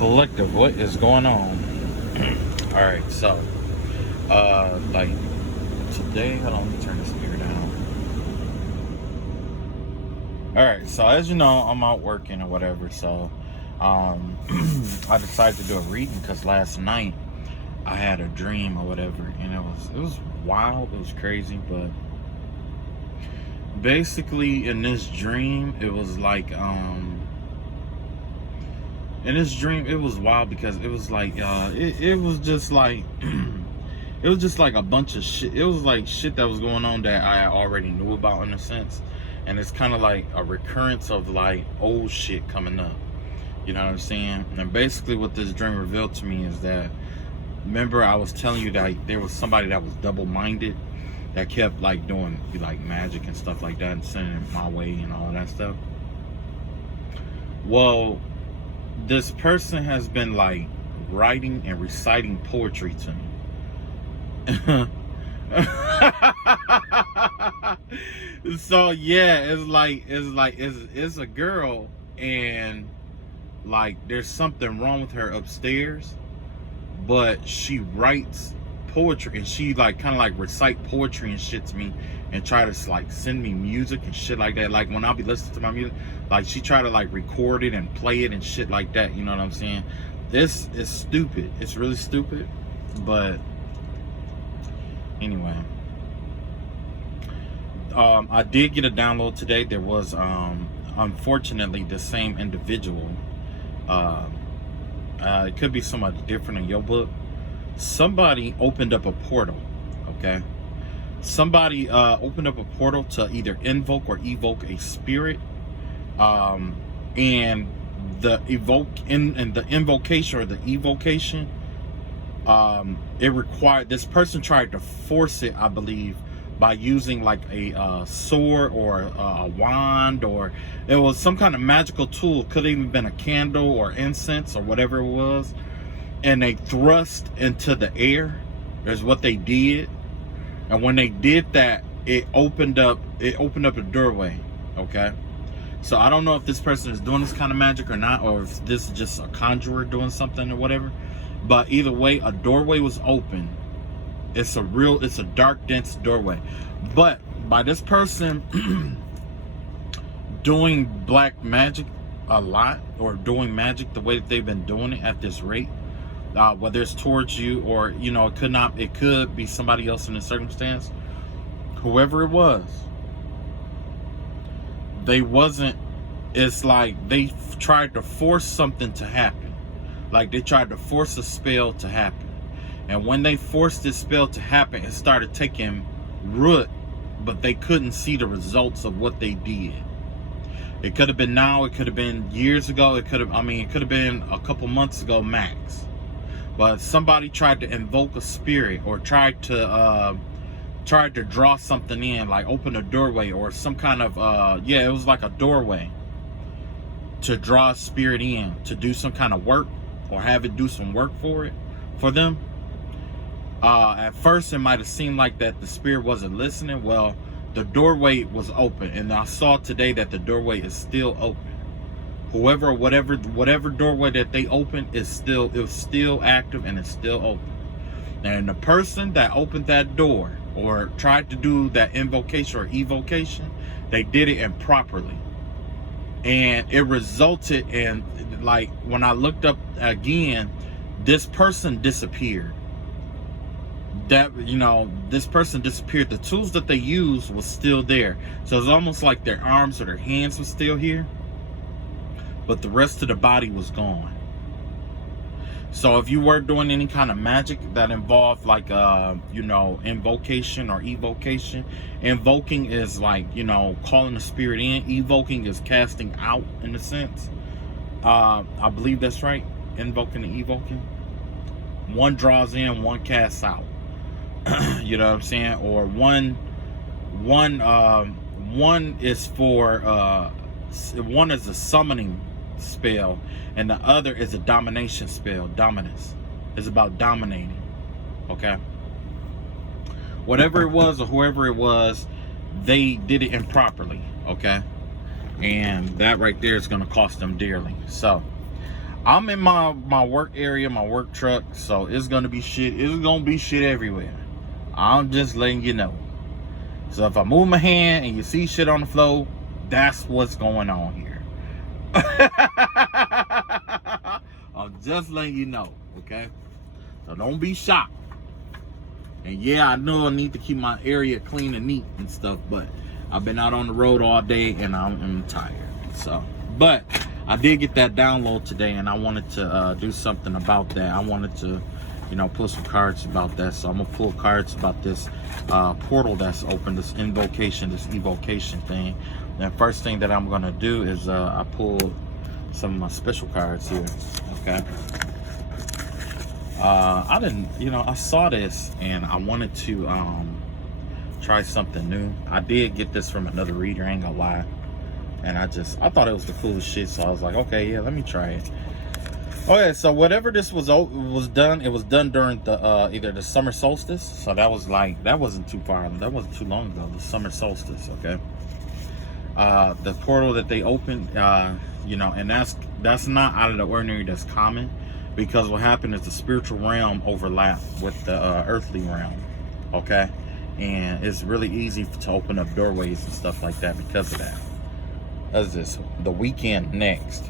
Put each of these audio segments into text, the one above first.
Collective, what is going on? All right, so like today, hold on, let me turn this speaker down. All right, so as you know, I'm out working or whatever, so I decided to do a reading because last night I had a dream or whatever, and it was wild, it was crazy, but basically in this dream it was like in this dream it was wild because it was like it was just like it was just like a bunch of shit. It was like shit that was going on that I already knew about in a sense, and it's kind of like a recurrence of like old shit coming up, you know what I'm saying? And basically what this dream revealed to me is that, remember I was telling you that there was somebody that was double-minded that kept like doing like magic and stuff like that and sending it my way and all that stuff. Well, this person has been like writing and reciting poetry to me. So yeah, it's a girl, and like there's something wrong with her upstairs, but she writes poetry and she like kind of like recite poetry and shit to me and try to like send me music and shit like that. Like when I'll be listening to my music, like she try to like record it and play it and shit like that, you know what I'm saying? This is stupid. It's really stupid. But anyway, I did get a download today. There was unfortunately the same individual. It could be somebody different in your book. Somebody opened up a portal, okay? Somebody opened up a portal to either invoke or evoke a spirit, and the invocation or the evocation, it required, this person tried to force it, I believe, by using like a sword or a wand, or it was some kind of magical tool. Could have even been a candle or incense or whatever it was, and they thrust into the air is what they did. And when they did that, it opened up a doorway, okay? So I don't know if this person is doing this kind of magic or not, or if this is just a conjurer doing something or whatever, but either way, a doorway was open. It's a dark, dense doorway. But by this person doing black magic a lot, or doing magic the way that they've been doing it at this rate, whether it's towards you or, you know, it could be somebody else in the circumstance, whoever it was, it's like they tried to force something to happen. Like they tried to force a spell to happen. And when they forced this spell to happen, it started taking root, but they couldn't see the results of what they did. It could have been now, it could have been years ago, it could have been a couple months ago max. But somebody tried to invoke a spirit, or tried to draw something in, like open a doorway or some kind of it was like a doorway to draw a spirit in to do some kind of work, or have it do some work for them. At first it might have seemed like that the spirit wasn't listening. Well, the doorway was open, and I saw today that the doorway is still open. Whatever doorway that they opened it was still active, and it's still open. And the person that opened that door or tried to do that invocation or evocation, they did it improperly, and it resulted in, like, when I looked up again, this person disappeared. This person disappeared. The tools that they used was still there, so it's almost like their arms or their hands was still here, but the rest of the body was gone. So if you were doing any kind of magic that involved like invocation or evocation, invoking is like, calling the spirit in. Evoking is casting out, in a sense. I believe that's right. Invoking and evoking. One draws in, one casts out. You know what I'm saying? Or one is for one is a summoning spell, and the other is a domination spell. Dominance is about dominating. Okay, whatever it was or whoever it was, they did it improperly. Okay, and that right there is going to cost them dearly. So I'm in my work area, my work truck, so it's gonna be shit. It's gonna be shit everywhere. I'm just letting you know. So if I move my hand and you see shit on the floor, that's what's going on here. I'm just letting you know, okay? So don't be shocked. And yeah, I know I need to keep my area clean and neat and stuff, but I've been out on the road all day and I'm tired. So, but I did get that download today, and I wanted to do something about that. I wanted to, you know, pull some cards about that. So I'm gonna pull cards about this portal that's open, this invocation, this evocation thing. And the first thing that I'm gonna do is I pull some of my special cards here. Okay. I didn't, you know, I saw this and I wanted to try something new. I did get this from another reader, I ain't gonna lie. And I thought it was the coolest shit, so I was like, okay, yeah, let me try it. Okay, so whatever this was done, it was done during the either the summer solstice. So that was like, that wasn't too far, that wasn't too long ago, the summer solstice, okay? The portal that they opened, you know, and that's not out of the ordinary, that's common. Because what happened is the spiritual realm overlapped with the earthly realm, okay? And it's really easy to open up doorways and stuff like that because of that. That's this, the weekend next.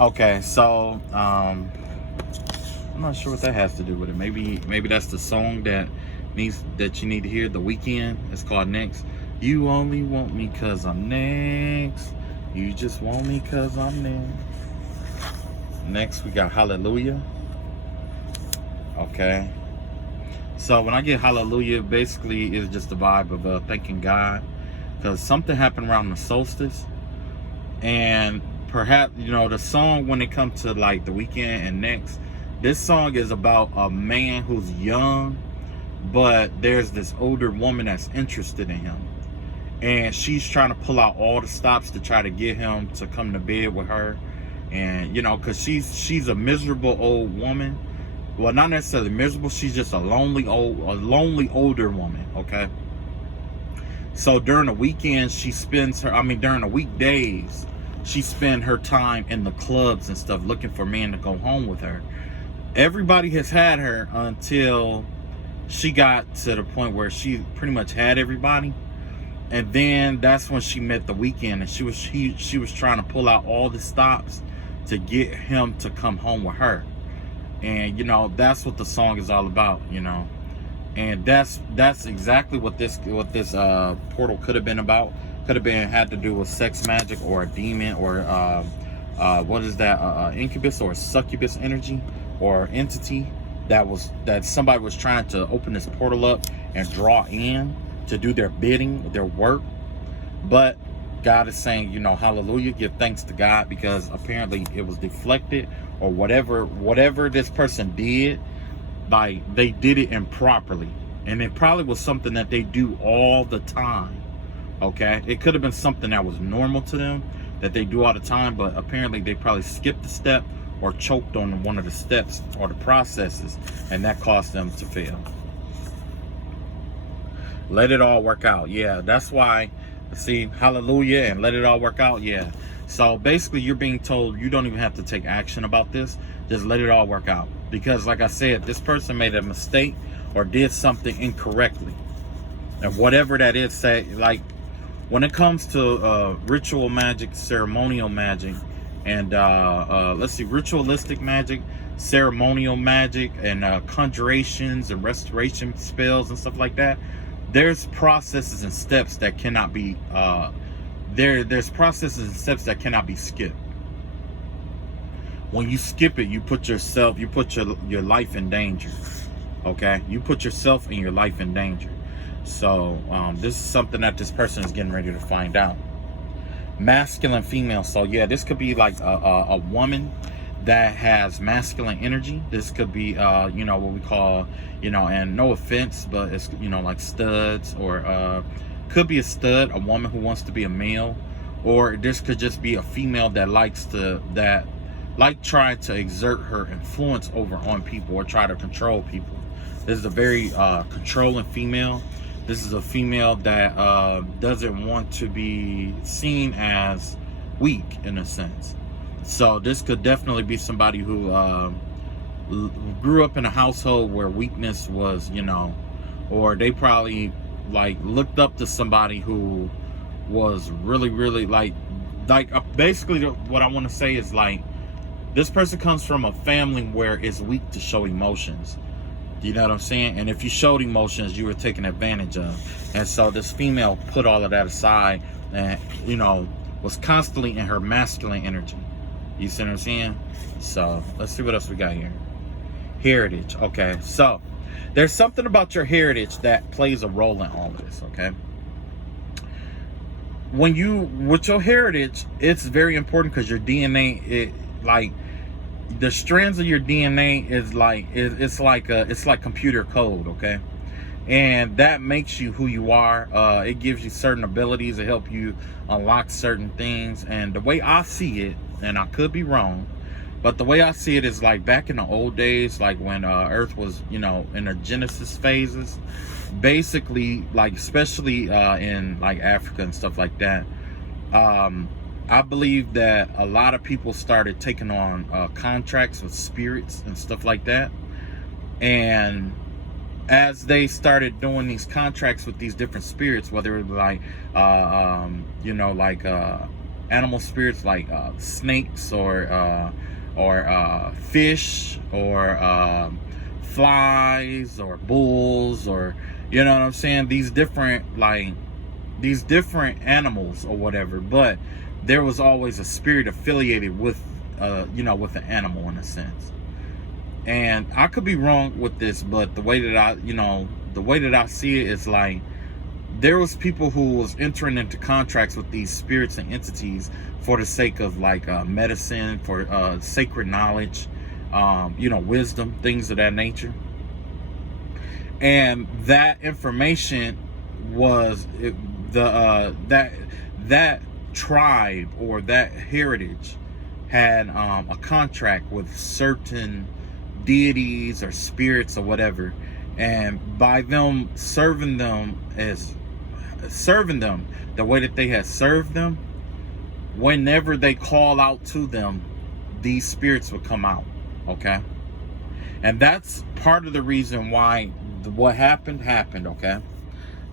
Okay, so I'm not sure what that has to do with it. Maybe that's the song that you need to hear. The weekend. It's called Next. You only want me 'cause I'm next. You just want me 'cause I'm next. Next, we got Hallelujah. Okay. So when I get Hallelujah, basically it's just the vibe of thanking God, because something happened around the solstice, and perhaps, you know, the song, when it comes to like the weekend and next, this song is about a man who's young, but there's this older woman that's interested in him, and she's trying to pull out all the stops to try to get him to come to bed with her. And you know, because she's a miserable old woman. Well, not necessarily miserable, she's just a lonely older woman, okay? So during the weekend, during the weekdays, she spends her time in the clubs and stuff looking for men to go home with her. Everybody has had her until she got to the point where she pretty much had everybody. And then that's when she met the weekend, and she was trying to pull out all the stops to get him to come home with her. And you know, that's what the song is all about, you know. And that's exactly what this portal could have been about. Could have had to do with sex magic, or a demon, or what is that, incubus or succubus energy or entity that somebody was trying to open this portal up and draw in to do their bidding, their work. But God is saying, you know, hallelujah, give thanks to God, because apparently it was deflected, or whatever this person did, like they did it improperly, and it probably was something that they do all the time. Okay, it could have been something that was normal to them, that they do all the time, but apparently they probably skipped the step or choked on one of the steps or the processes, and that caused them to fail. Let it all work out. Yeah, that's why, see, hallelujah and let it all work out. Yeah. So basically you're being told you don't even have to take action about this. Just let it all work out. Because like I said, this person made a mistake or did something incorrectly. And whatever that is, say, like when it comes to ritual magic, ceremonial magic, and let's see, ritualistic magic, ceremonial magic, and conjurations and restoration spells and stuff like that, there's processes and steps that cannot be there's processes and steps that cannot be skipped. When you skip it, you put your life in danger. Okay, you put yourself and your life in danger. So this is something that this person is getting ready to find out. Masculine, female. So yeah, this could be like a woman that has masculine energy. This could be you know, what we call, you know, and no offense, but it's, you know, like studs, or could be a stud, a woman who wants to be a male, or this could just be a female that trying to exert her influence over on people, or try to control people. This is a very controlling female. This is a female that doesn't want to be seen as weak, in a sense. So this could definitely be somebody who grew up in a household where weakness was, you know, or they probably like looked up to somebody who was really like basically what I want to say is like, this person comes from a family where it's weak to show emotions. You know what I'm saying? And if you showed emotions, you were taken advantage of. And so this female put all of that aside and, you know, was constantly in her masculine energy. You see what I'm saying? So let's see what else we got here. Heritage. Okay, so there's something about your heritage that plays a role in all of this. Okay, when you with your heritage, it's very important because your DNA, it like the strands of your DNA is like it's like computer code. Okay, and that makes you who you are. It gives you certain abilities to help you unlock certain things. And the way I see it, and I could be wrong, but the way I see it is like back in the old days, like when Earth was, you know, in the Genesis phases, basically, like especially in like Africa and stuff like that. I believe that a lot of people started taking on contracts with spirits and stuff like that. And as they started doing these contracts with these different spirits, whether it was like, you know, like animal spirits like snakes or fish or flies or bulls, or, you know what I'm saying, these different animals or whatever, but there was always a spirit affiliated with you know, with the animal in a sense. And I could be wrong with this, but the way that I see it is like there was people who was entering into contracts with these spirits and entities for the sake of like medicine, for sacred knowledge, you know, wisdom, things of that nature. And that information was that tribe or that heritage had a contract with certain deities or spirits or whatever, and by them serving them the way that they had served them, whenever they call out to them, these spirits would come out. Okay, and that's part of the reason why what happened, okay,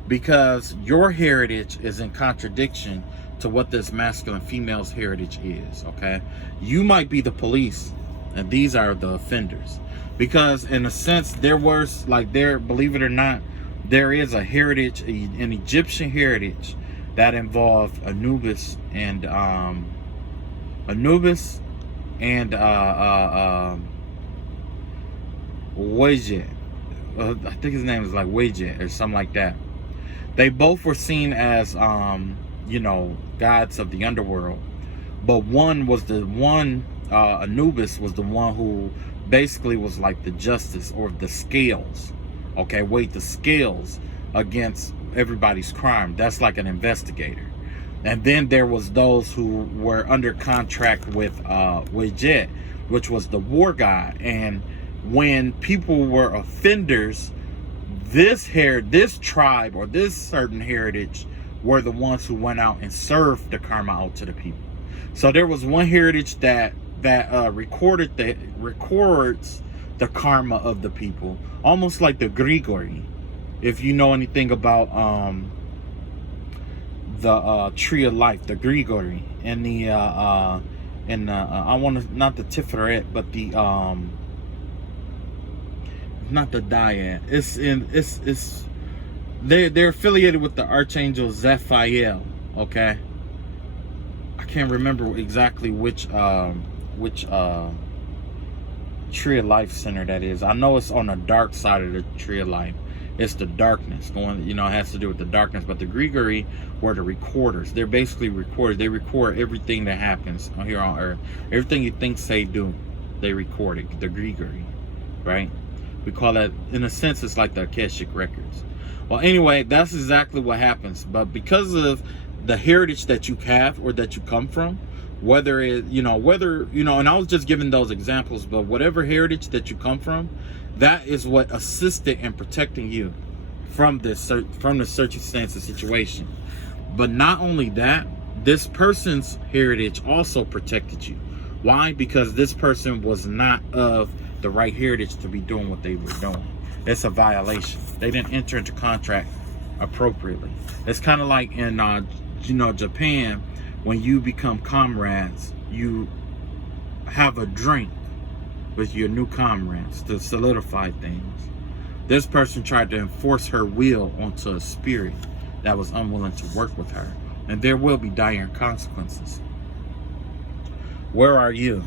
because your heritage is in contradiction to what this masculine female's heritage is. Okay, you might be the police and these are the offenders, because in a sense believe it or not, there is a heritage, an Egyptian heritage that involved Anubis and Wayjet. I think his name is like Wayjet or something like that. They both were seen as you know, gods of the underworld, but Anubis was the one who basically was like the justice or the scales. Okay, weighed the scales against everybody's crime. That's like an investigator. And then there was those who were under contract with Wayjet, which was the war god. And when people were offenders, this tribe or this certain heritage were the ones who went out and served the karma out to the people. So there was one heritage that records the karma of the people, almost like the Grigori. If you know anything about the tree of life, the Grigori, and the I want to, not the Tiferet, but the not the Dyad. They're affiliated with the Archangel Zaphael. Okay, I can't remember exactly which Tree of Life center that is. I know it's on the dark side of the Tree of Life. It's the darkness going, you know, it has to do with the darkness. But the Grigori were the recorders. They're basically recorders. They record everything that happens here on Earth. Everything you think, say, do, they record it. The Grigori, right? We call that, in a sense, it's like the Akashic records. Well, anyway, that's exactly what happens. But because of the heritage that you have or that you come from, whether, and I was just giving those examples, but whatever heritage that you come from, that is what assisted in protecting you from the circumstances situation. But not only that, this person's heritage also protected you. Why? Because this person was not of the right heritage to be doing what they were doing. It's a violation. They didn't enter into contract appropriately. It's kind of like in Japan, when you become comrades, you have a drink with your new comrades to solidify things. This person tried to enforce her will onto a spirit that was unwilling to work with her, and there will be dire consequences. Where are you?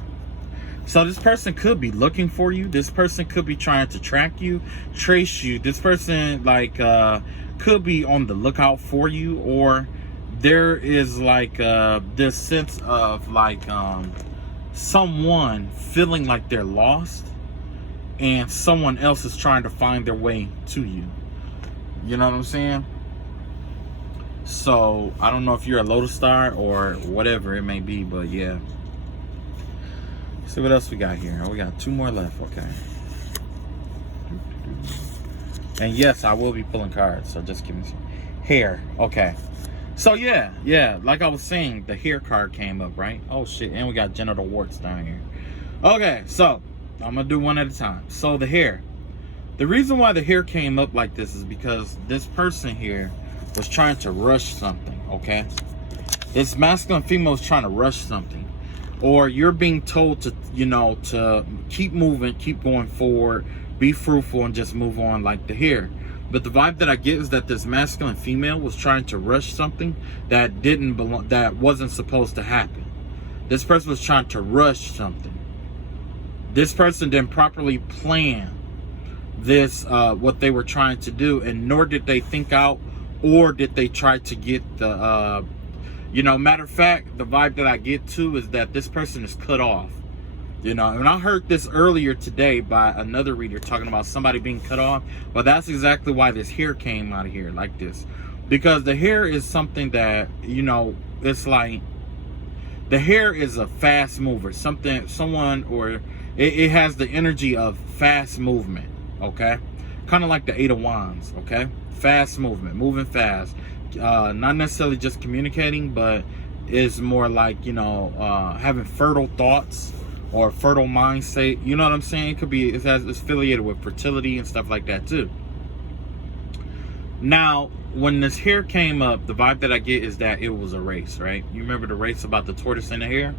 So this person could be looking for you. This person could be trying to track you, trace you. This person could be on the lookout for you, or there is this sense of someone feeling like they're lost and someone else is trying to find their way to you. You know what I'm saying? So I don't know if you're a Lotus Star or whatever it may be, but yeah. See what else we got here. We got 2 more left. Okay. And yes, I will be pulling cards, so just give me some. Hair. Okay. So yeah, like I was saying, the hair card came up, right? Oh shit, and we got genital warts down here. Okay, so I'm gonna do one at a time. So the hair. The reason why the hair came up like this is because this person here was trying to rush something, okay? This masculine female is trying to rush something. Or you're being told to, to keep moving, keep going forward, be fruitful, and just move on like the hair. But the vibe that I get is that this masculine female was trying to rush something that didn't belong, that wasn't supposed to happen. This person was trying to rush something. This person didn't properly plan this, what they were trying to do, and nor did they think out, or did they try to get the, matter of fact, the vibe that I get too is that this person is cut off. And I heard this earlier today by another reader talking about somebody being cut off, but that's exactly why this hair came out of here like this. Because the hair is something that, it's like, the hair is a fast mover, it has the energy of fast movement, okay? Kind of like the 8 of Wands, okay? Fast movement, moving fast. Not necessarily just communicating, but it's more like, having fertile thoughts or fertile mindset. You know what I'm saying? It could be, it's affiliated with fertility and stuff like that too. Now, when this hair came up, the vibe that I get is that it was a race, right? You remember the race about the tortoise and the hare?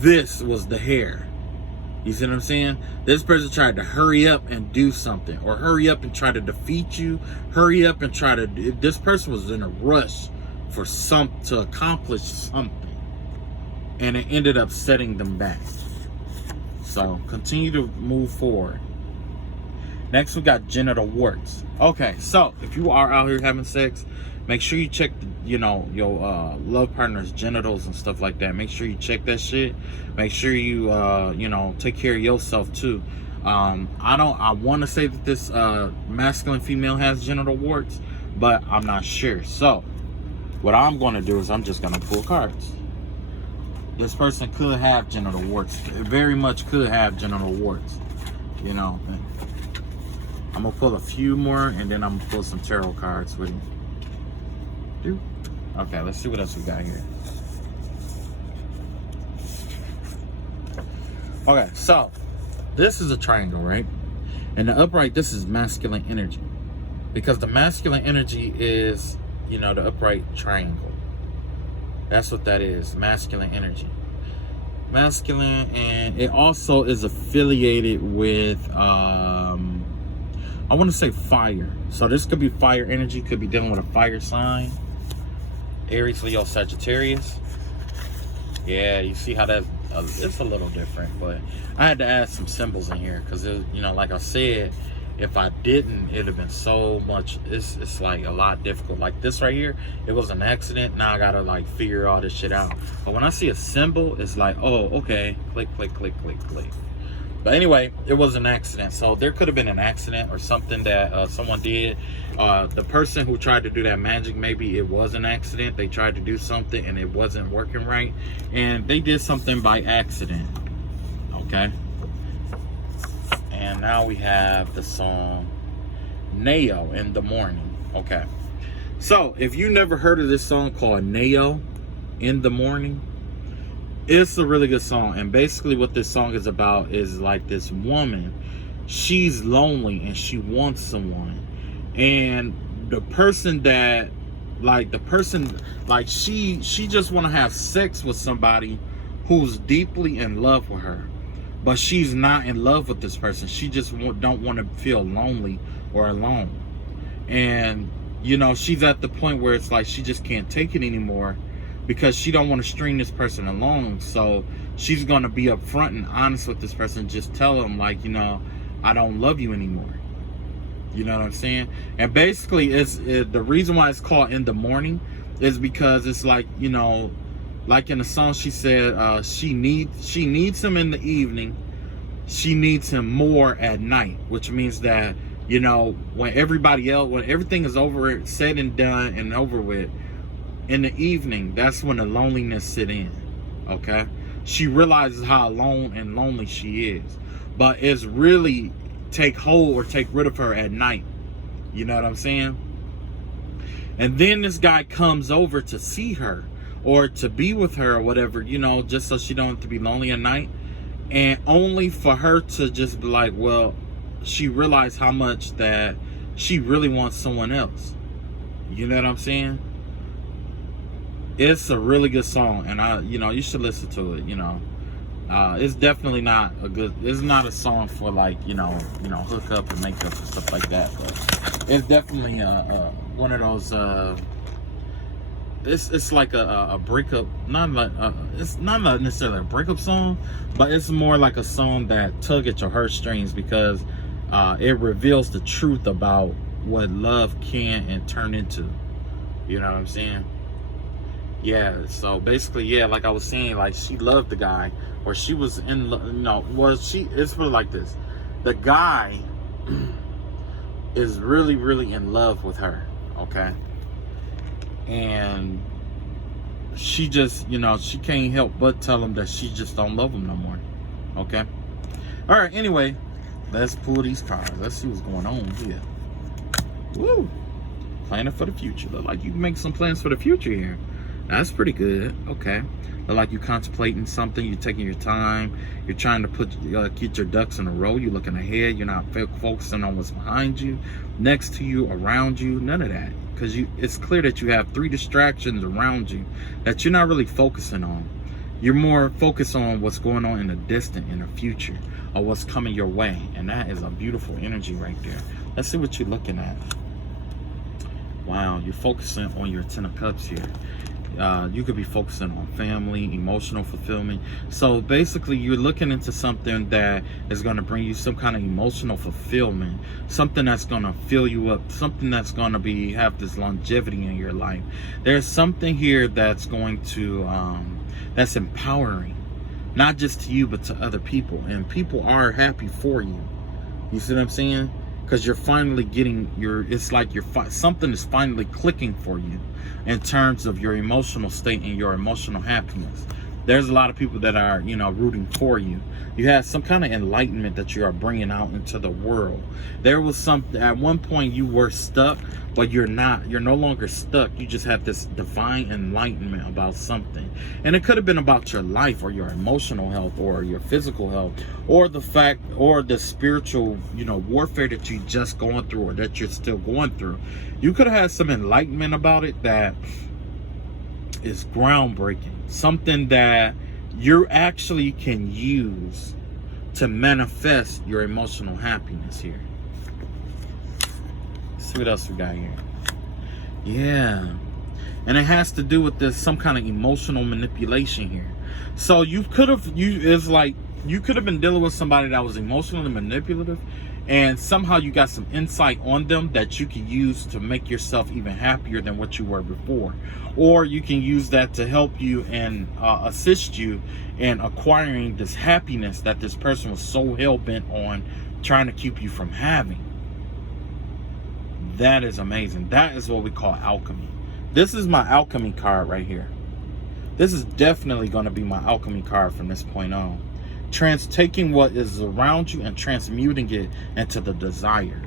This was the hare. You see what I'm saying? This person tried to hurry up and do something, or hurry up and try to defeat you. Hurry up and try to. This person was in a rush for to accomplish something, and it ended up setting them back. So continue to move forward. Next, we got genital warts. Okay, so if you are out here having sex, make sure you check your love partner's genitals and stuff like that. Make sure you check that shit. Make sure you take care of yourself too. I want to say that this masculine female has genital warts, but I'm not sure. So what I'm going to do is I'm just going to pull cards. This person could have genital warts. It very much could have genital warts. I'm going to pull a few more, and then I'm going to pull some tarot cards with you. Okay, let's see what else we got here. Okay, so this is a triangle, right? And the upright, this is masculine energy. Because the masculine energy is, the upright triangle. That's what that is, masculine energy. Masculine, and it also is affiliated with, I want to say fire. So this could be fire energy, could be dealing with a fire sign. Aries, Leo, Sagittarius. Yeah, you see how that it's a little different, but I had to add some symbols in here because like I said, if I didn't, it'd have been so much. It's like a lot difficult. Like this right here, it was an accident. Now I gotta figure all this shit out. But when I see a symbol, it's like, oh, okay, click, click, click, click, click. But anyway, it was an accident. So there could have been an accident or something that someone did. The person who tried to do that magic, maybe it was an accident. They tried to do something and it wasn't working right. And they did something by accident. Okay. And now we have the song Neo in the Morning. Okay. So if you never heard of this song called Neo in the Morning, It's a really good song, and basically what this song is about is like this woman, she's lonely and she wants someone, and the person that she just want to have sex with somebody who's deeply in love with her, but she's not in love with this person. She just don't want to feel lonely or alone, and you know, she's at the point where it's like she just can't take it anymore, because she don't want to string this person along. So she's going to be upfront and honest with this person. Just tell them, like, you know, I don't love you anymore. You know what I'm saying? And basically, the reason why it's called In the Morning is because it's like, you know, like in the song she said, she needs him in the evening. She needs him more at night, which means that, you know, when everything is over, said and done and over with, in the evening, that's when the loneliness sit in. Okay, she realizes how alone and lonely she is, but it's really take hold or take rid of her at night. You know what I'm saying? And then this guy comes over to see her or to be with her or whatever, you know, just so she don't have to be lonely at night, and only for her to just be like, well, she realized how much that she really wants someone else. You know what I'm saying? It's a really good song, and you know, you should listen to it. You know, it's definitely not it's not a song for like, you know, hook up and make up and stuff like that. But it's definitely one of those. It's like a breakup, it's not necessarily a breakup song, but it's more like a song that tug at your heartstrings, because it reveals the truth about what love can and turn into. You know what I'm saying? Yeah, so basically, yeah, like I was saying, like she loved the guy, or she was in, it's really like this. The guy is really, really in love with her, okay? And she just, you know, she can't help but tell him that she just don't love him no more, okay? All right, anyway, let's pull these cards. Let's see what's going on here. Woo! Planning for the future. Look like you can make some plans for the future here. That's pretty good. Okay. Look like you're contemplating something. You're taking your time. You're trying to get your ducks in a row. You're looking ahead. You're not focusing on what's behind you, next to you, around you. None of that. Because it's clear that you have 3 distractions around you that you're not really focusing on. You're more focused on what's going on in the distant, in the future, or what's coming your way. And that is a beautiful energy right there. Let's see what you're looking at. Wow, you're focusing on your 10 of Cups here. You could be focusing on family, emotional fulfillment. So basically, you're looking into something that is going to bring you some kind of emotional fulfillment, something that's going to fill you up, something that's going to have this longevity in your life. There's something here that's going to that's empowering, not just to you but to other people, and people are happy for you. You see what I'm saying? Because you're finally getting it's like something is finally clicking for you in terms of your emotional state and your emotional happiness. There's a lot of people that are, you know, rooting for you. You have some kind of enlightenment that you are bringing out into the world. There was something at one point you were stuck, but you're not. You're no longer stuck. You just have this divine enlightenment about something. And it could have been about your life or your emotional health or your physical health or the fact or the spiritual, you know, warfare that you just going through or that you're still going through. You could have had some enlightenment about it that is groundbreaking. Something that you actually can use to manifest your emotional happiness here. Let's see what else we got here. Yeah. And it has to do with this, some kind of emotional manipulation here. So you could have been dealing with somebody that was emotionally manipulative, and somehow you got some insight on them that you can use to make yourself even happier than what you were before. Or you can use that to help you and assist you in acquiring this happiness that this person was so hell-bent on trying to keep you from having. That is amazing. That is what we call alchemy. This is my alchemy card right here. This is definitely going to be my alchemy card from this point on. Taking what is around you and transmuting it into the desire.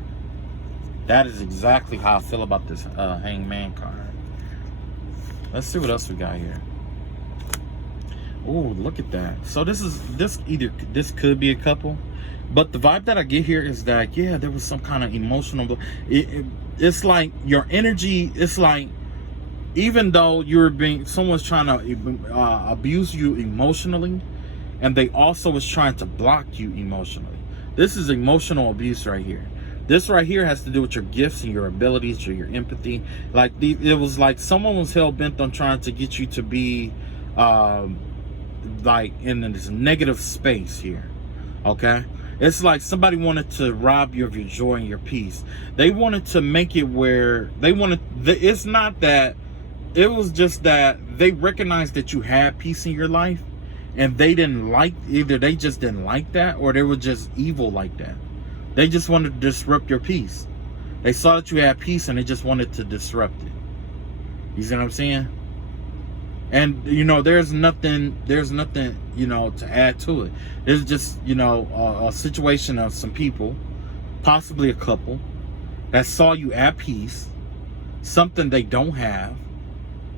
That is exactly how I feel about this Hangman card. Let's see what else we got here. Oh, look at that. So this could be a couple, but the vibe that I get here is that, yeah, there was some kind of emotional, it's like your energy, it's like, even though someone's trying to abuse you emotionally, and they also was trying to block you emotionally. This is emotional abuse right here. This right here has to do with your gifts and your abilities, your empathy. Like it was like someone was hell bent on trying to get you to be like in this negative space here. Okay, it's like somebody wanted to rob you of your joy and your peace. They wanted to make it where it's not that, it was just that they recognized that you had peace in your life, and they didn't like, either they just didn't like that, or they were just evil like that. They just wanted to disrupt your peace. They saw that you had peace and they just wanted to disrupt it. You see what I'm saying? And, you know, there's nothing, you know, to add to it. It's just, you know, a situation of some people, possibly a couple, that saw you at peace, something they don't have,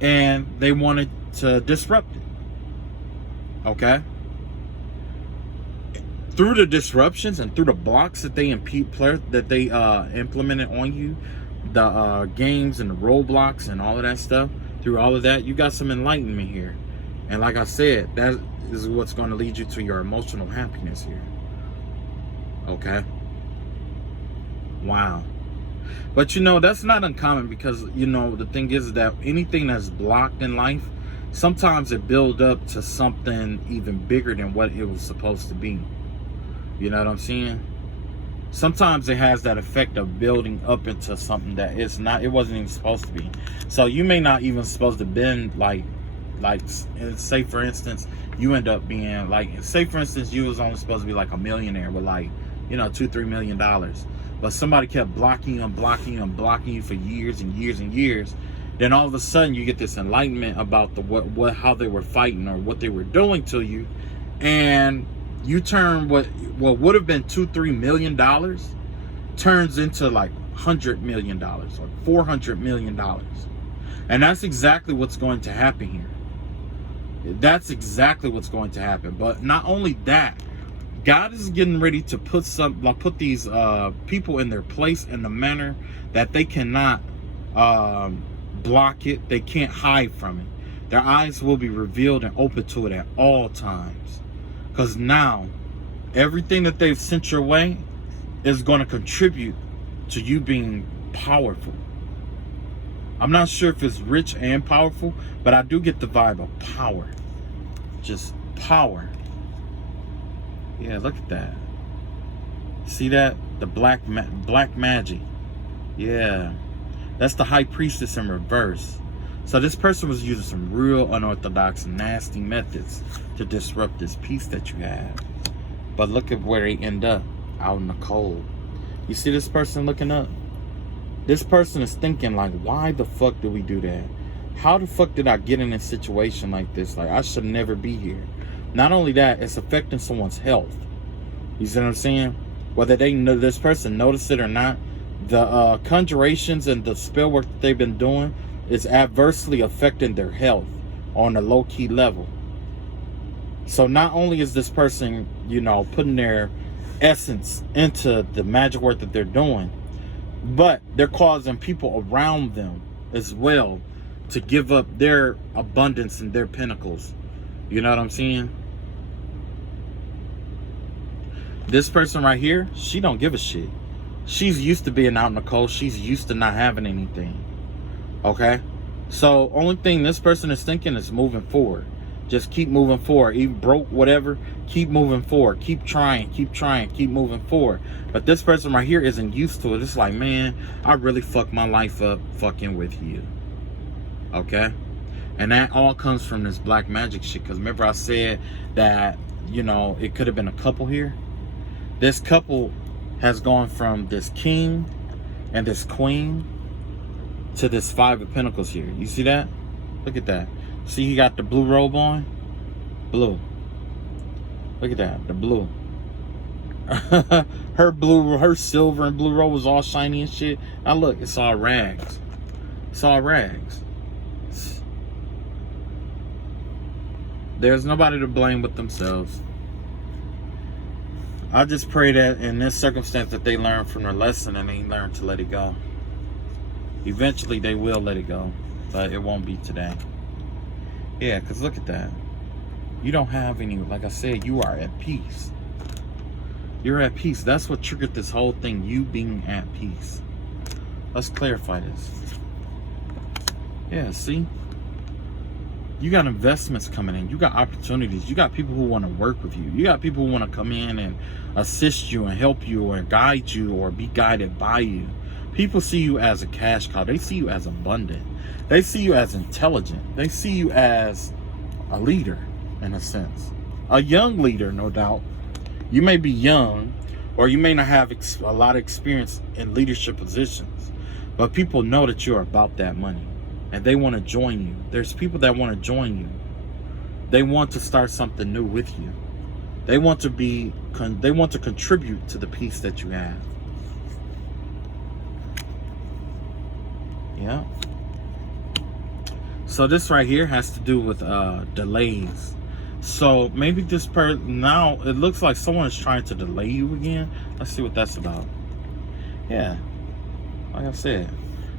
and they wanted to disrupt it. Okay? Through the disruptions and through the blocks that they implemented on you, the games and the roadblocks and all of that stuff, through all of that, you got some enlightenment here. And like I said, that is what's going to lead you to your emotional happiness here. Okay? Wow. But you know, that's not uncommon, because, you know, the thing is that anything that's blocked in life, sometimes it builds up to something even bigger than what it was supposed to be. You know what I'm saying? Sometimes it has that effect of building up into something that it wasn't even supposed to be. So you may not even supposed to been like say for instance, you end up being like, say for instance, you was only supposed to be like a millionaire with like, you know, $2-3 million. But somebody kept blocking you for years and years and years. Then all of a sudden you get this enlightenment about how they were fighting or what they were doing to you, and you turn what would have been $2-3 million turns into like $100 million or $400 million. And that's exactly what's going to happen here. That's exactly what's going to happen. But not only that, God is getting ready to put these people in their place in a manner that they cannot block it. They can't hide from it. Their eyes will be revealed and open to it at all times. Because now, everything that they've sent your way is going to contribute to you being powerful. I'm not sure if it's rich and powerful, but I do get the vibe of power. Just power. Yeah, look at that. See that? The black magic. Yeah. That's the high priestess in reverse. So this person was using some real unorthodox, nasty methods to disrupt this peace that you have. But look at where they end up, out in the cold. You see this person looking up? This person is thinking like, why the fuck did we do that? How the fuck did I get in a situation like this? Like, I should never be here. Not only that, it's affecting someone's health. You see what I'm saying? Whether they know this person noticed it or not, the conjurations and the spell work that they've been doing is adversely affecting their health on a low-key level. So not only is this person, you know, putting their essence into the magic work that they're doing, but they're causing people around them as well to give up their abundance and their pinnacles. You know what I'm saying? This person right here, she don't give a shit. She's used to being out in the cold. She's used to not having anything. Okay? So only thing this person is thinking is moving forward. Just keep moving forward. Even broke, whatever, keep moving forward. Keep trying, keep moving forward. But this person right here isn't used to it. It's like, man, I really fucked my life up fucking with you. Okay? And that all comes from this black magic shit. Because remember I said that, you know, it could have been a couple here. This couple has gone from this king and this queen to this 5 of pentacles here. You see that? Look at that. See, he got the blue robe on? Blue. Look at that, the blue. her silver and blue robe was all shiny and shit. Now look, it's all rags. It's all rags. There's nobody to blame but themselves. I just pray that in this circumstance that they learn from their lesson and they learn to let it go. Eventually they will let it go, but it won't be today. Yeah, because look at that. You don't have any, like I said, you are at peace. You're at peace. That's what triggered this whole thing, you being at peace. Let's clarify this. Yeah, see? You got investments coming in. You got opportunities. You got people who want to work with you. You got people who want to come in and assist you and help you or guide you or be guided by you. People see you as a cash cow. They see you as abundant. They see you as intelligent. They see you as a leader, in a sense. A young leader, no doubt. You may be young, or you may not have a lot of experience in leadership positions, but people know that you're about that money, and they want to join you. There's people that want to join you. They want to start something new with you. They want to contribute to the peace that you have. Yeah. So this right here has to do with delays. So maybe this person, now it looks like someone is trying to delay you again. Let's see what that's about. Yeah, like I said,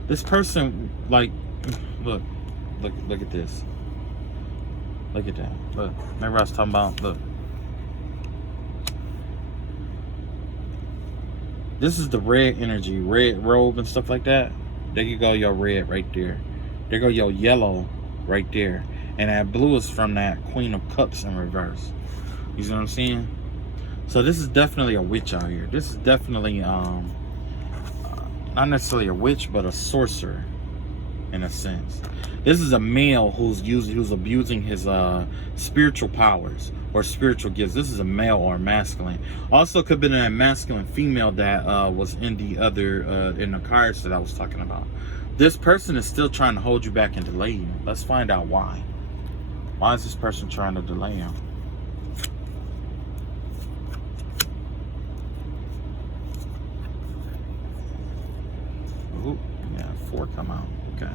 this person, like, look at this. Look at that. Look, remember I was talking about, look. This is the red energy, red robe and stuff like that. There you go, your red right there. There go your yellow right there. And that blue is from that Queen of Cups in reverse. You see what I'm saying? So this is definitely a witch out here. This is definitely not necessarily a witch, but a sorcerer in a sense. This is a male who's abusing his spiritual powers or spiritual gifts. This is a male or masculine. Also could have been a masculine female that was in the other in the cards that I was talking about. This person is still trying to hold you back and delay you. Let's find out why. Why is this person trying to delay him? Ooh, yeah, 4 come out. Okay.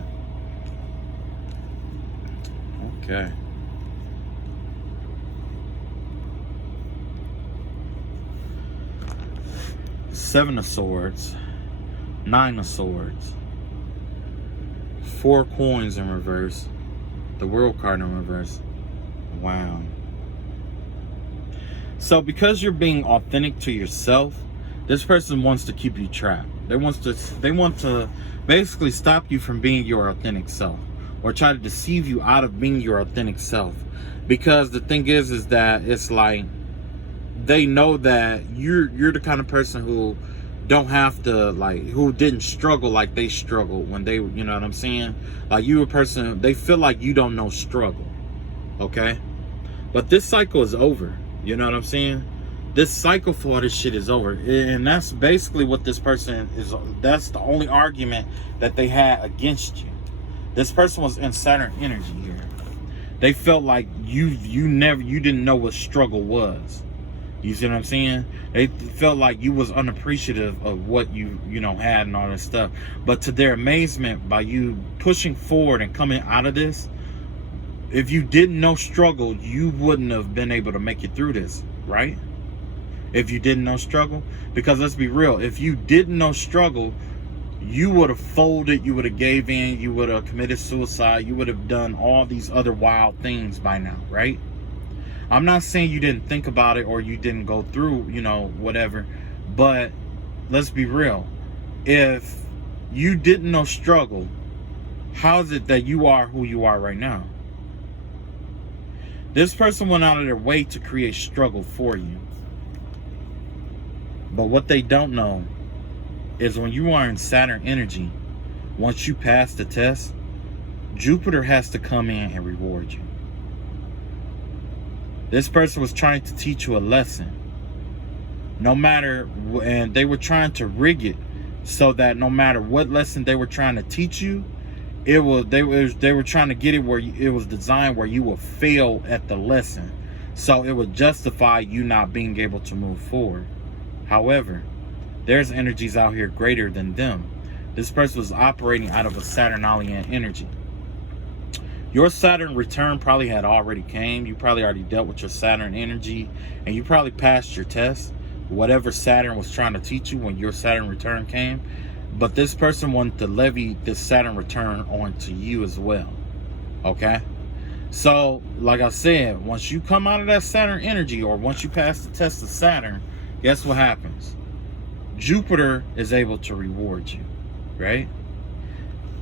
Okay. Seven of Swords, 9 of Swords, 4 coins in reverse, the World card in reverse. Wow. So because you're being authentic to yourself, this person wants to keep you trapped. They want to basically stop you from being your authentic self, or try to deceive you out of being your authentic self. Because the thing is that it's like they know that you're the kind of person who don't have to, like, who didn't struggle like they struggled when they, you know what I'm saying? Like, you a person, they feel like you don't know struggle. Okay? But this cycle is over. You know what I'm saying? This cycle for all this shit is over. And that's basically what this person is. That's the only argument that they had against you. This person was in Saturn energy here. They felt like you didn't know what struggle was. You see what I'm saying? They felt like you was unappreciative of what you had and all this stuff. But to their amazement, by you pushing forward and coming out of this, if you didn't know struggle, you wouldn't have been able to make it through this, right? If you didn't know struggle. Because let's be real, if you didn't know struggle, you would have folded, you would have gave in, you would have committed suicide, you would have done all these other wild things by now, right? I'm not saying you didn't think about it or you didn't go through, whatever. But let's be real. If you didn't know struggle, how is it that you are who you are right now? This person went out of their way to create struggle for you. But what they don't know is when you are in Saturn energy, once you pass the test, Jupiter has to come in and reward you. This person was trying to teach you a lesson. And they were trying to rig it so that no matter what lesson they were trying to teach you, they were trying to get it where it was designed where you will fail at the lesson. So it would justify you not being able to move forward. However, there's energies out here greater than them. This person was operating out of a Saturnalian energy. Your Saturn return probably had already came. You probably already dealt with your Saturn energy, and you probably passed your test, whatever Saturn was trying to teach you when your Saturn return came. But this person wanted to levy this Saturn return onto you as well. Okay? So, like I said, once you come out of that Saturn energy, or once you pass the test of Saturn, guess what happens? Jupiter is able to reward you, right?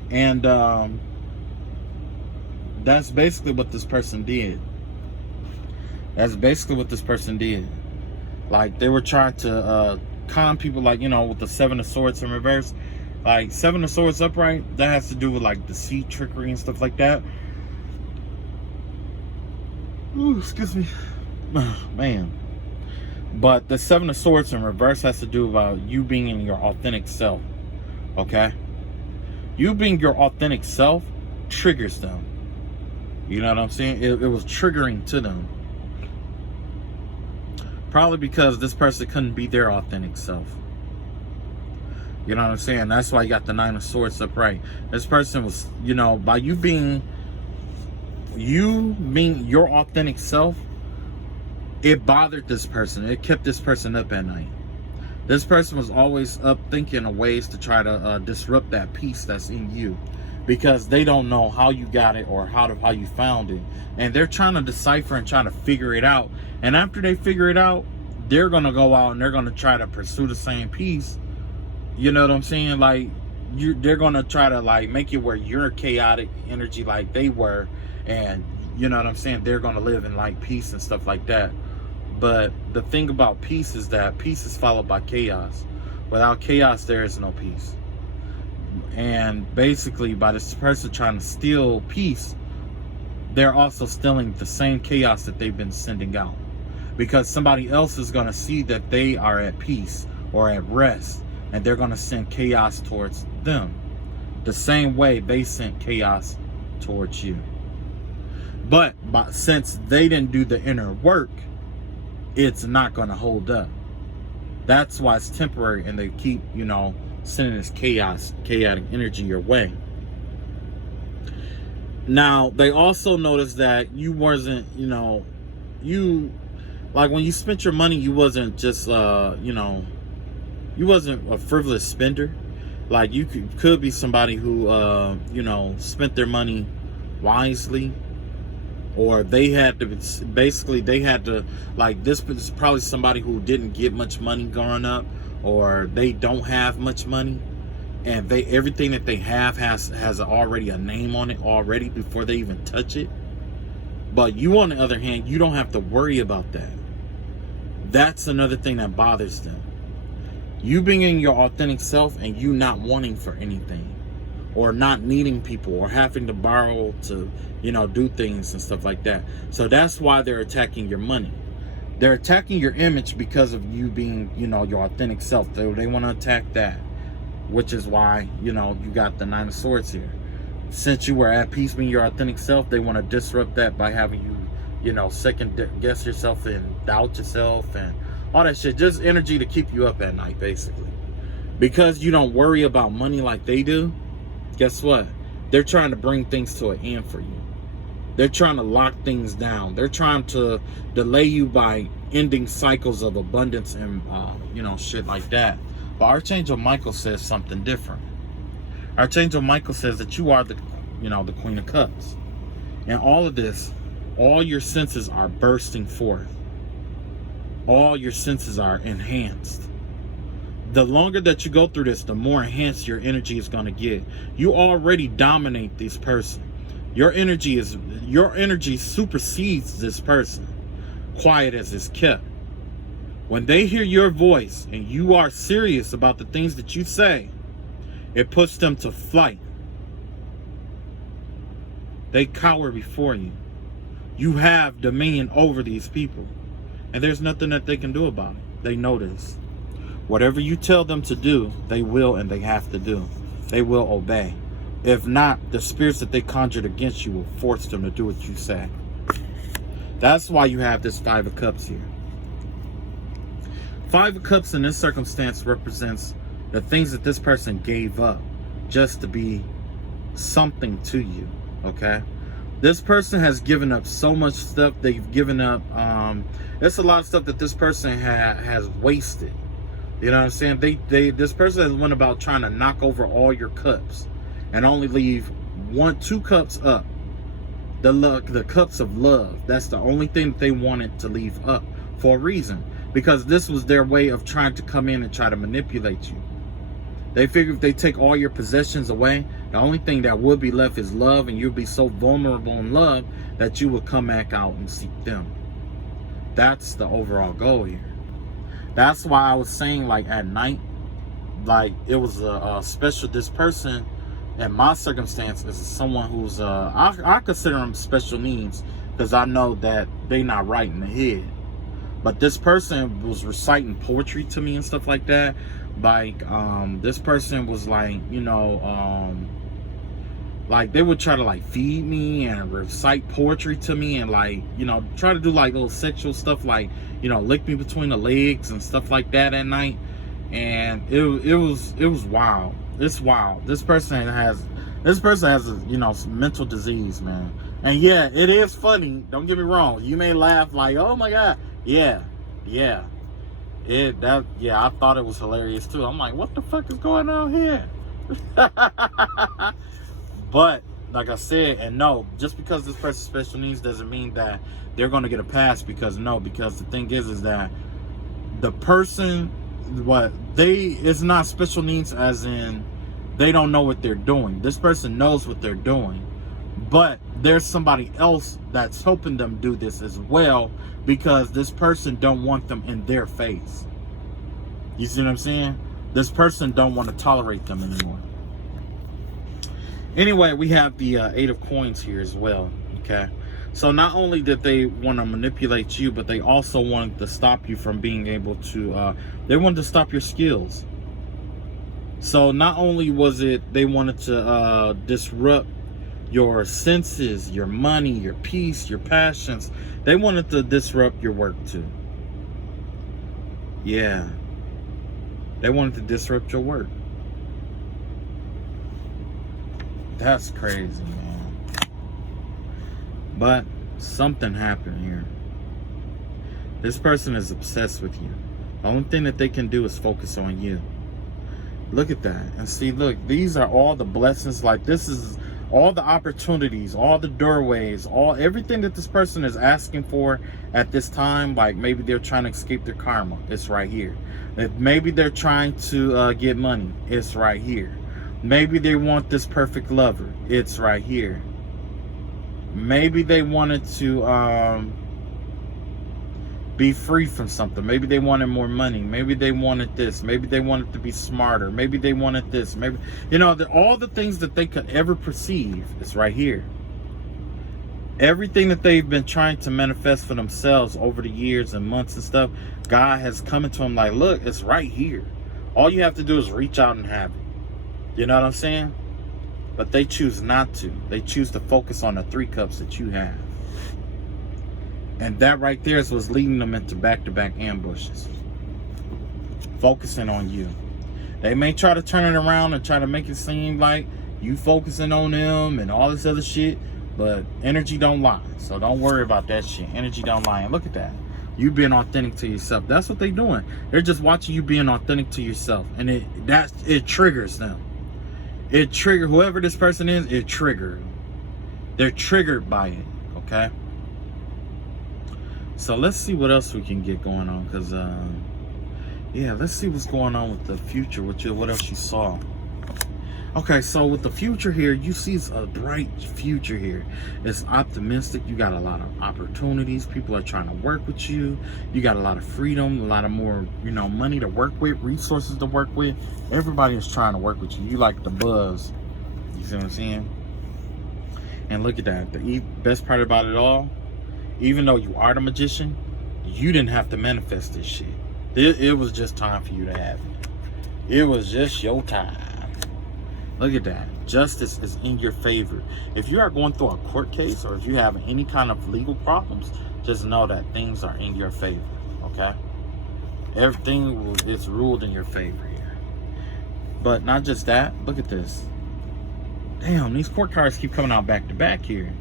And that's basically what this person did. That's basically what this person did. Like, they were trying to con people, like, you know, with the Seven of Swords in reverse. Like, Seven of Swords upright, that has to do with, like, deceit, trickery, and stuff like that. Ooh, excuse me. Man. But the Seven of Swords in reverse has to do about you being in your authentic self. Okay? You being your authentic self triggers them. You know what I'm saying? It was triggering to them. Probably because this person couldn't be their authentic self. You know what I'm saying? That's why you got the Nine of Swords upright. This person was, you know, by you being your authentic self, it bothered this person. It kept this person up at night. This person was always up thinking of ways to try to disrupt that peace that's in you, because they don't know how you got it or how you found it, and they're trying to decipher and trying to figure it out. And after they figure it out, they're gonna go out and they're gonna try to pursue the same peace. You know what I'm saying? Like, they're gonna try to, like, make it where you're chaotic energy like they were, and you know what I'm saying, they're gonna live in, like, peace and stuff like that. But the thing about peace is that peace is followed by chaos. Without chaos, there is no peace. And basically, by this person trying to steal peace, they're also stealing the same chaos that they've been sending out, because somebody else is going to see that they are at peace or at rest, and they're going to send chaos towards them the same way they sent chaos towards you. But since they didn't do the inner work, it's not going to hold up. That's why it's temporary, and they keep, you know, sending this chaotic energy your way. Now, they also noticed that you wasn't, you know, like, when you spent your money, you wasn't just, you know, you wasn't a frivolous spender. Like, you could be somebody who, you know, spent their money wisely. Or they had to, basically, like, this is probably somebody who didn't get much money growing up, or they don't have much money, and everything that they have has already a name on it already before they even touch it. But you, on the other hand, you don't have to worry about that. That's another thing that bothers them. You being in your authentic self, and you not wanting for anything, or not needing people, or having to borrow to, you know, do things and stuff like that. So that's why they're attacking your money. They're attacking your image because of you being, you know, your authentic self. They want to attack that, which is why, you know, you got the Nine of Swords here. Since you were at peace being your authentic self, they want to disrupt that by having you, you know, second guess yourself and doubt yourself and all that shit. Just energy to keep you up at night, basically. Because you don't worry about money like they do, guess what? They're trying to bring things to an end for you. They're trying to lock things down. They're trying to delay you by ending cycles of abundance and, you know, shit like that. But Archangel Michael says something different. Archangel Michael says that you are the, you know, the Queen of Cups. And all of this, all your senses are bursting forth. All your senses are enhanced. The longer that you go through this, the more enhanced your energy is going to get. You already dominate this person. Your energy supersedes this person, quiet as it's kept. When they hear your voice and you are serious about the things that you say, it puts them to flight. They cower before you. You have dominion over these people, and there's nothing that they can do about it. They know this. Whatever you tell them to do, they will, and they have to do. They will obey. If not, the spirits that they conjured against you will force them to do what you say. That's why you have this Five of Cups here. Five of Cups in this circumstance represents the things that this person gave up just to be something to you, okay? This person has given up so much stuff. They've given up. There's a lot of stuff that this person has wasted. You know what I'm saying? This person has went about trying to knock over all your cups and only leave 2 cups up. The cups of love. That's the only thing that they wanted to leave up for a reason. Because this was their way of trying to come in and try to manipulate you. They figure if they take all your possessions away, the only thing that would be left is love, and you'll be so vulnerable in love that you will come back out and seek them. That's the overall goal here. That's why I was saying, like, at night, like, it was a special, this person, in my circumstance, is someone who's, I consider them special needs, because I know that they not right in the head. But this person was reciting poetry to me and stuff like that. Like, this person was like, you know, like they would try to like feed me and recite poetry to me and like, you know, try to do like little sexual stuff, like, you know, lick me between the legs and stuff like that at night. And it was wild. It's wild. This person has a, you know, mental disease, man. And yeah, it is funny. Don't get me wrong. You may laugh like, oh my God. Yeah. I thought it was hilarious too. I'm like, what the fuck is going on here? But like I said, and no, just because this person's special needs doesn't mean that they're going to get a pass, because the thing is that the person, it's not special needs as in they don't know what they're doing. This person knows what they're doing, but there's somebody else that's helping them do this as well, because this person don't want them in their face. You see what I'm saying? This person don't want to tolerate them anymore. Anyway, we have the 8 of coins here as well. Okay, so not only did they want to manipulate you, but they also wanted to stop you from being able to, they wanted to stop your skills. So not only was it they wanted to disrupt your senses, your money, your peace, your passions, they wanted to disrupt your work too. Yeah, they wanted to disrupt your work. That's crazy, man. But something happened here. This person is obsessed with you. The only thing that they can do is focus on you. Look at that. And see, look, these are all the blessings. Like, this is all the opportunities, all the doorways, everything that this person is asking for at this time. Like, maybe they're trying to escape their karma. It's right here. If maybe they're trying to get money. It's right here. Maybe they want this perfect lover. It's right here. Maybe they wanted to be free from something. Maybe they wanted more money. Maybe they wanted this. Maybe they wanted to be smarter. Maybe they wanted this. Maybe, you know, all the things that they could ever perceive is right here. Everything that they've been trying to manifest for themselves over the years and months and stuff, God has come into them like, look, it's right here. All you have to do is reach out and have it. You know what I'm saying? But they choose not to. They choose to focus on the 3 cups that you have. And that right there is what's leading them into back-to-back ambushes. Focusing on you. They may try to turn it around and try to make it seem like you focusing on them and all this other shit. But energy don't lie. So don't worry about that shit. Energy don't lie. And look at that. You being authentic to yourself. That's what they're doing. They're just watching you being authentic to yourself. And it triggers them. It trigger whoever this person is, it triggered. They're triggered by it, okay? So let's see what else we can get going on, because yeah, let's see what's going on with the future, what else you saw. Okay, so with the future here, you see a bright future here. It's optimistic. You got a lot of opportunities. People are trying to work with you. You got a lot of freedom, a lot of more, you know, money to work with, resources to work with. Everybody is trying to work with you. You like the buzz. You see what I'm saying? And look at that. The best part about it all, even though you are the magician, you didn't have to manifest this shit. It was just time for you to have it. It was just your time. Look at that. Justice is in your favor. If you are going through a court case, or if you have any kind of legal problems, just know that things are in your favor, okay? Everything is ruled in your favor here. But not just that. Look at this. Damn, these court cards keep coming out back to back here.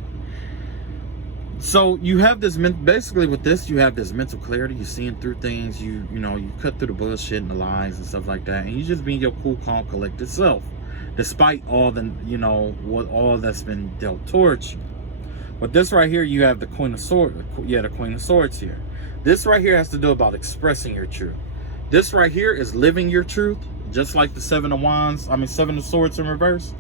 So you have this basically with this, you have this mental clarity. You're seeing through things. You know, you cut through the bullshit and the lies and stuff like that, and you just being your cool, calm, collected self, despite all the, you know, what all that's been dealt towards you. But this right here, you have the Queen of Swords. Yeah, the Queen of Swords here. This right here has to do about expressing your truth. This right here is living your truth, just like the Seven of Wands. I mean, Seven of Swords in reverse.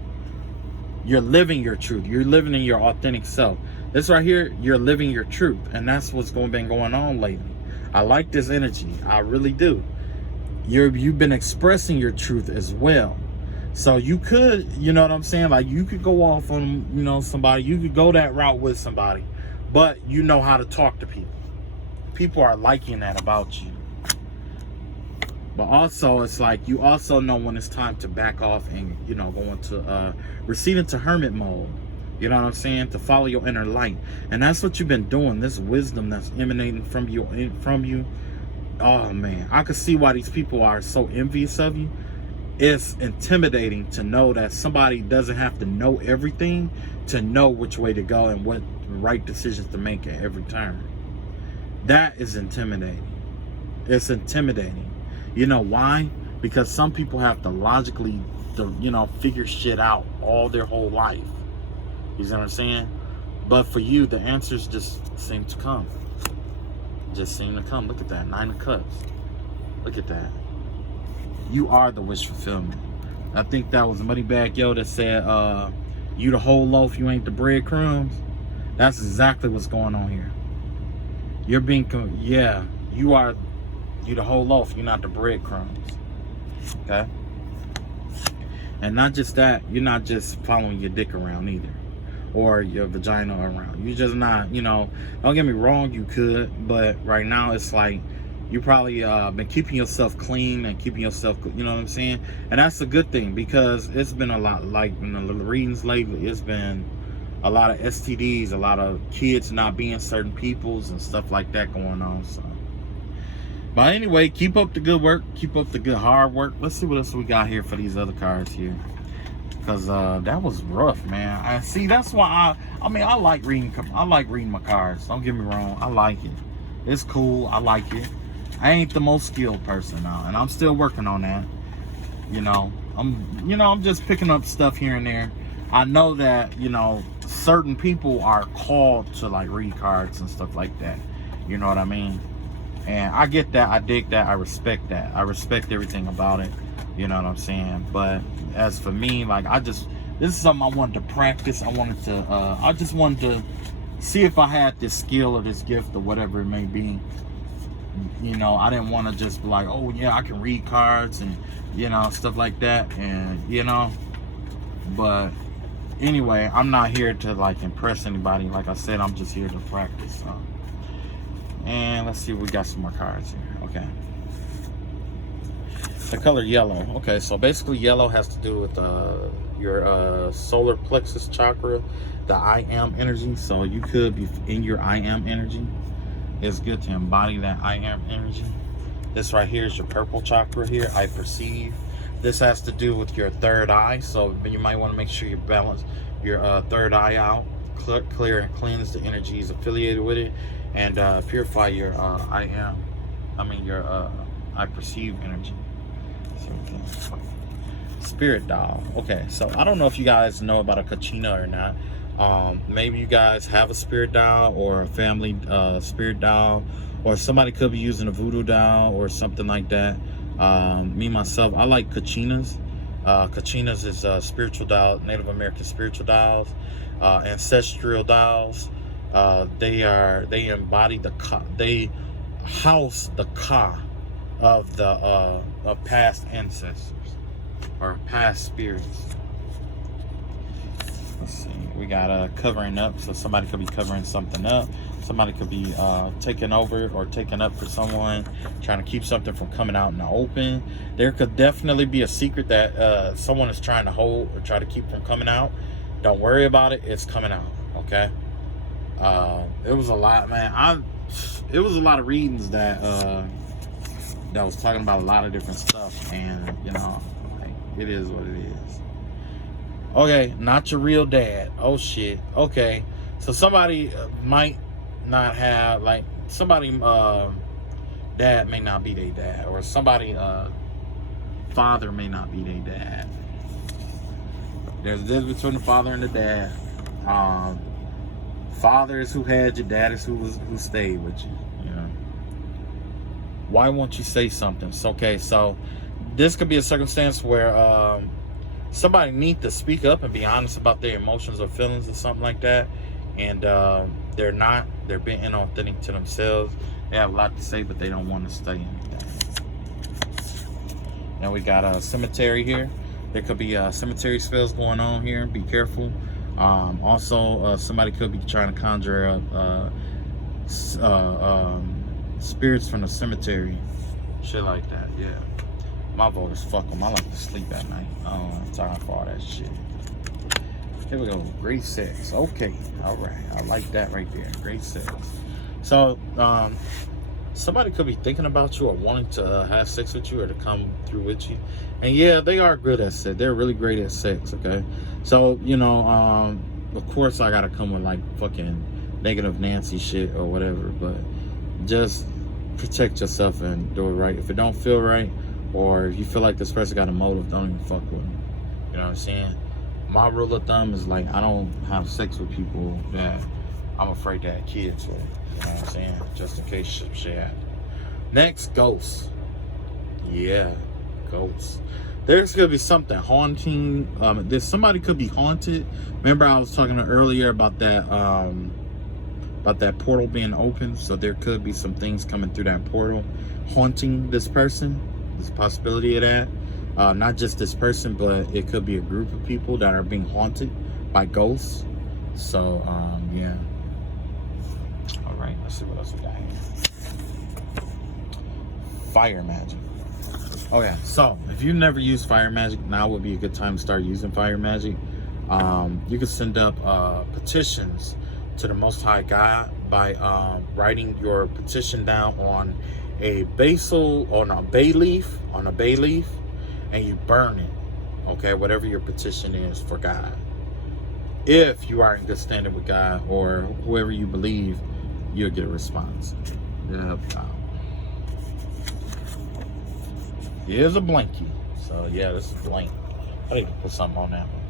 You're living your truth. You're living in your authentic self. This right here, you're living your truth, and that's what's been going on lately. I like this energy. I really do. You've been expressing your truth as well. So you could, you know what I'm saying? Like, you could go off on, you know, somebody. You could go that route with somebody, but you know how to talk to people. People are liking that about you. But also, it's like you also know when it's time to back off and, you know, go into recede into hermit mode. You know what I'm saying? To follow your inner light. And that's what you've been doing. This wisdom that's emanating from you. Oh, man. I could see why these people are so envious of you. It's intimidating to know that somebody doesn't have to know everything to know which way to go and what right decisions to make at every turn. That is intimidating. It's intimidating. You know why? Because some people have to logically, you know, figure shit out all their whole life. You see what I'm saying? But for you, the answers just seem to come. Just seem to come. Look at that. 9 of Cups. Look at that. You are the wish fulfillment. I think that was Moneybag Yo that said, you the whole loaf, you ain't the breadcrumbs. That's exactly what's going on here. You're being, yeah, you the whole loaf, you're not the breadcrumbs. Okay? And not just that, you're not just following your dick around either. Or your vagina around. You're just not, you know, don't get me wrong, you could, but right now it's like you probably been keeping yourself clean and keeping yourself, you know what I'm saying? And that's a good thing, because it's been a lot, like in the little readings lately, it's been a lot of STDs, a lot of kids not being certain peoples and stuff like that going on. So, but anyway, keep up the good work, keep up the good hard work. Let's see what else we got here for these other cards here. Because that was rough, man. I see, that's why I mean, I like reading my cards. Don't get me wrong, I like it. It's cool, I like it. I ain't the most skilled person now, and I'm still working on that. You know, I'm just picking up stuff here and there. I know that, you know, certain people are called to like read cards and stuff like that. You know what I mean? And I get that, I dig that, I respect that. I respect everything about it. You know what I'm saying? But as for me, like, this is something I wanted to practice. I just wanted to see if I had this skill or this gift or whatever it may be. You know, I didn't want to just be like, oh yeah, I can read cards and, you know, stuff like that. And, you know, but anyway, I'm not here to like impress anybody. Like I said, I'm just here to practice. So. And let's see, we got some more cards here. Okay. The color yellow. Okay, so basically yellow has to do with your solar plexus chakra, the I am energy. So you could be in your I am energy. It's good to embody that I am energy. This right here is your purple chakra here, I perceive. This has to do with your third eye. So you might want to make sure you balance your third eye out, clear and cleanse the energies affiliated with it, and purify your I perceive energy. Spirit doll. Okay, so I don't know if you guys know about a kachina or not. Maybe you guys have a spirit doll or a family spirit doll, or somebody could be using a voodoo doll or something like that. Me myself, I like kachinas. Kachinas is spiritual doll, Native American spiritual dolls, ancestral dolls. They embody the ka, they house the ka of the of past ancestors or past spirits. Let's see, we got covering up, so somebody could be covering something up. Somebody could be taking over or taking up for someone, trying to keep something from coming out in the open. There could definitely be a secret that someone is trying to hold or try to keep from coming out. Don't worry about it, it's coming out. Okay. It was a lot, man. It was a lot of readings that was talking about a lot of different stuff, and you know, like, it is what it is. Okay, not your real dad. Oh shit. Okay, so somebody might not have, like, somebody dad may not be their dad, or somebody father may not be their dad. There's a difference between the father and the dad. Father is who had you, dad is who stayed with you. You know. Why won't you say something? So, okay, so this could be a circumstance where somebody needs to speak up and be honest about their emotions or feelings or something like that, and they're not. They're being inauthentic to themselves. They have a lot to say, but they don't want to say anything. Now we got a cemetery here. There could be cemetery spells going on here. Be careful. Also, somebody could be trying to conjure spirits from the cemetery. Shit like that, yeah. My vote is fuck them. I like to sleep at night. I don't have time for all that shit. Here we go. Great sex. Okay. All right. I like that right there. Great sex. So, somebody could be thinking about you or wanting to have sex with you or to come through with you. And yeah, they are good at sex. They're really great at sex, okay? So, you know, of course I gotta come with like fucking negative Nancy shit or whatever, but just protect yourself and do it right. If it don't feel right, or if you feel like this person got a motive, don't even fuck with them. You know what I'm saying? My rule of thumb is like, I don't have sex with people that I'm afraid to have kids with. You know what I'm saying? Just in case shit happens. Next, ghosts. Yeah, ghosts. There's gonna be something haunting. Somebody could be haunted. Remember, I was talking earlier about that portal being open. So there could be some things coming through that portal, haunting this person. There's a possibility of that. Not just this person, but it could be a group of people that are being haunted by ghosts. So, yeah. All right, let's see what else we got here. Fire magic. Oh yeah, so if you've never used fire magic, now would be a good time to start using fire magic. You can send up petitions to the Most High God by writing your petition down on a bay leaf, and you burn it. Okay, whatever your petition is for God. If you are in good standing with God or whoever you believe, you'll get a response. It'll help you out. Here's a blankie. So yeah, this is blank. I need to put something on that one.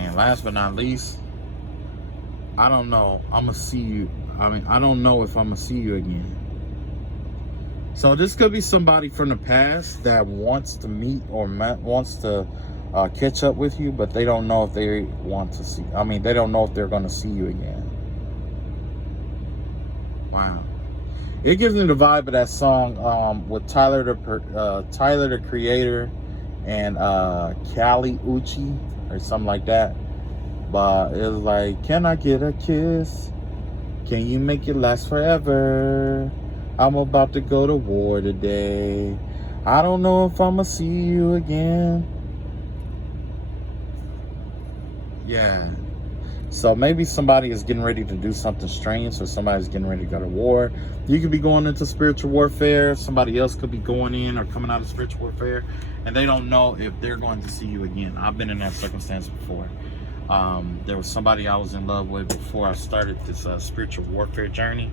And last but not least, I don't know. I'm gonna see you. I don't know if I'm gonna see you again. So this could be somebody from the past that wants to meet or wants to catch up with you, but they don't know if they want to see. They don't know if they're gonna see you again. Wow. It gives me the vibe of that song with Tyler the Creator and Kali Uchis or something like that. But it was like, can I get a kiss? Can you make it last forever? I'm about to go to war today. I don't know if I'ma see you again. Yeah. So maybe somebody is getting ready to do something strange, or somebody's getting ready to go to war. You could be going into spiritual warfare. Somebody else could be going in or coming out of spiritual warfare, and they don't know if they're going to see you again. I've been in that circumstance before. There was somebody I was in love with before I started this spiritual warfare journey.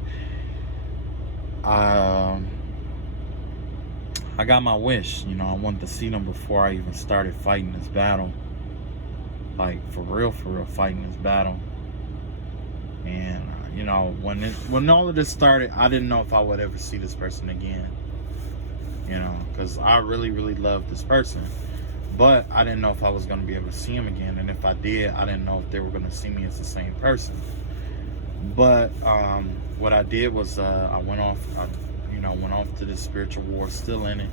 I got my wish. You know, I wanted to see them before I even started fighting this battle. Like, for real fighting this battle. And you know, when all of this started, I didn't know if I would ever see this person again, you know, because I really loved this person, but I didn't know if I was going to be able to see him again. And if I did, I didn't know if they were going to see me as the same person. But what I did was I went off to this spiritual war, still in it,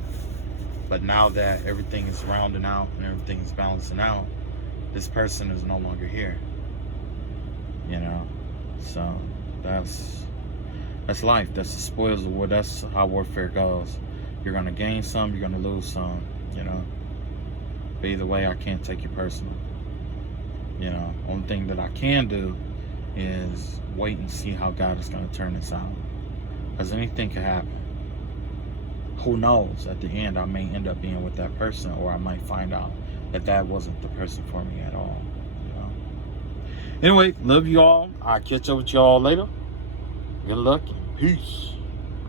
but now that everything is rounding out and everything is balancing out, this person is no longer here, you know. So that's life. That's the spoils of war. That's how warfare goes. You're gonna gain some, you're gonna lose some, you know. But either way, I can't take you personal. You know, only thing that I can do is wait and see how God is gonna turn this out. Because anything can happen. Who knows? At the end, I may end up being with that person, or I might find out that wasn't the person for me at all, you know. Anyway, love you all. I'll catch up with y'all later. Good luck and peace.